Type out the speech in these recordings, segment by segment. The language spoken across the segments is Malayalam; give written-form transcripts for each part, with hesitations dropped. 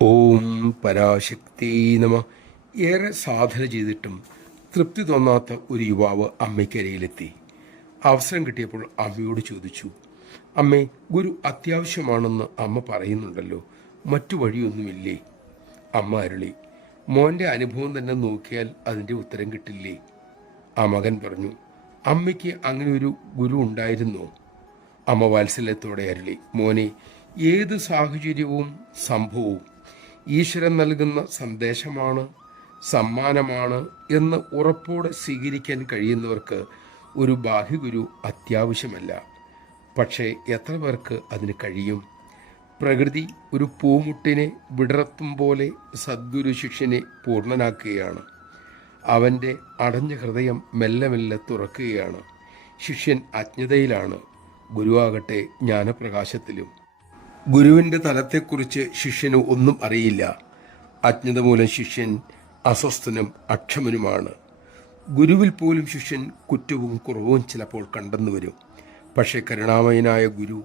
ഓം പരാശക്തി നമ. ഏറെ സാധന ചെയ്തിട്ടും തൃപ്തി തോന്നാത്ത ഒരു യുവാവ് അമ്മയ്ക്കരികിലെത്തി. അവസരം കിട്ടിയപ്പോൾ അമ്മയോട് ചോദിച്ചു, അമ്മേ, ഗുരു അത്യാവശ്യമാണെന്ന് അമ്മ പറയുന്നുണ്ടല്ലോ, മറ്റു വഴിയൊന്നുമില്ലേ? അമ്മ അരുളി, മോൻ്റെ അനുഭവം തന്നെ നോക്കിയാൽ അതിൻ്റെ ഉത്തരം കിട്ടില്ലേ? ആ മകൻ പറഞ്ഞു, അമ്മയ്ക്ക് അങ്ങനെ ഒരു ഗുരു ഉണ്ടായിരുന്നോ? അമ്മ വാത്സല്യത്തോടെ അരുളി, മോനെ, ഏത് സാഹചര്യവും സംഭവവും ഈശ്വരൻ നൽകുന്ന സന്ദേശമാണ്, സമ്മാനമാണ് എന്ന് ഉറപ്പോടെ സ്വീകരിക്കാൻ കഴിയുന്നവർക്ക് ഒരു ബാഹ്യഗുരു അത്യാവശ്യമല്ല. പക്ഷേ എത്ര പേർക്ക് അതിന് കഴിയും? പ്രകൃതി ഒരു പൂമുട്ടിനെ വിടർത്തും പോലെ സദ്ഗുരു ശിഷ്യനെ പൂർണ്ണനാക്കുകയാണ്. അവൻ്റെ അടഞ്ഞ ഹൃദയം മെല്ലെ മെല്ലെ തുറക്കുകയാണ്. ശിഷ്യൻ അജ്ഞതയിലാണ്, ഗുരുവാകട്ടെ ജ്ഞാനപ്രകാശത്തിലും. ഗുരുവിൻ്റെ തലത്തെക്കുറിച്ച് ശിഷ്യന് ഒന്നും അറിയില്ല. അജ്ഞത മൂലം ശിഷ്യൻ അസ്വസ്ഥനും അക്ഷമനുമാണ്. ഗുരുവിൽ പോലും ശിഷ്യൻ കുറ്റവും കുറവും ചിലപ്പോൾ കണ്ടെന്നു വരും. പക്ഷേ കരുണാമയനായ ഗുരു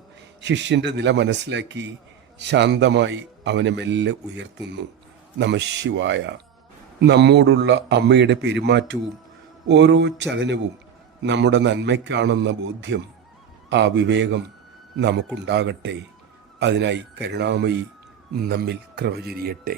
ശിഷ്യൻ്റെ നില മനസ്സിലാക്കി ശാന്തമായി അവനെ മെല്ലെ ഉയർത്തുന്നു. നമഃശിവായ. നമ്മോടുള്ള അമ്മയുടെ പെരുമാറ്റവും ഓരോ ചലനവും നമ്മുടെ നന്മയ്ക്കാണെന്ന ബോധ്യം, ആ വിവേകം നമുക്കുണ്ടാകട്ടെ. അതിനായി കരുണാമയി നമ്മിൽ കൃപ ചൊരിയട്ടെ.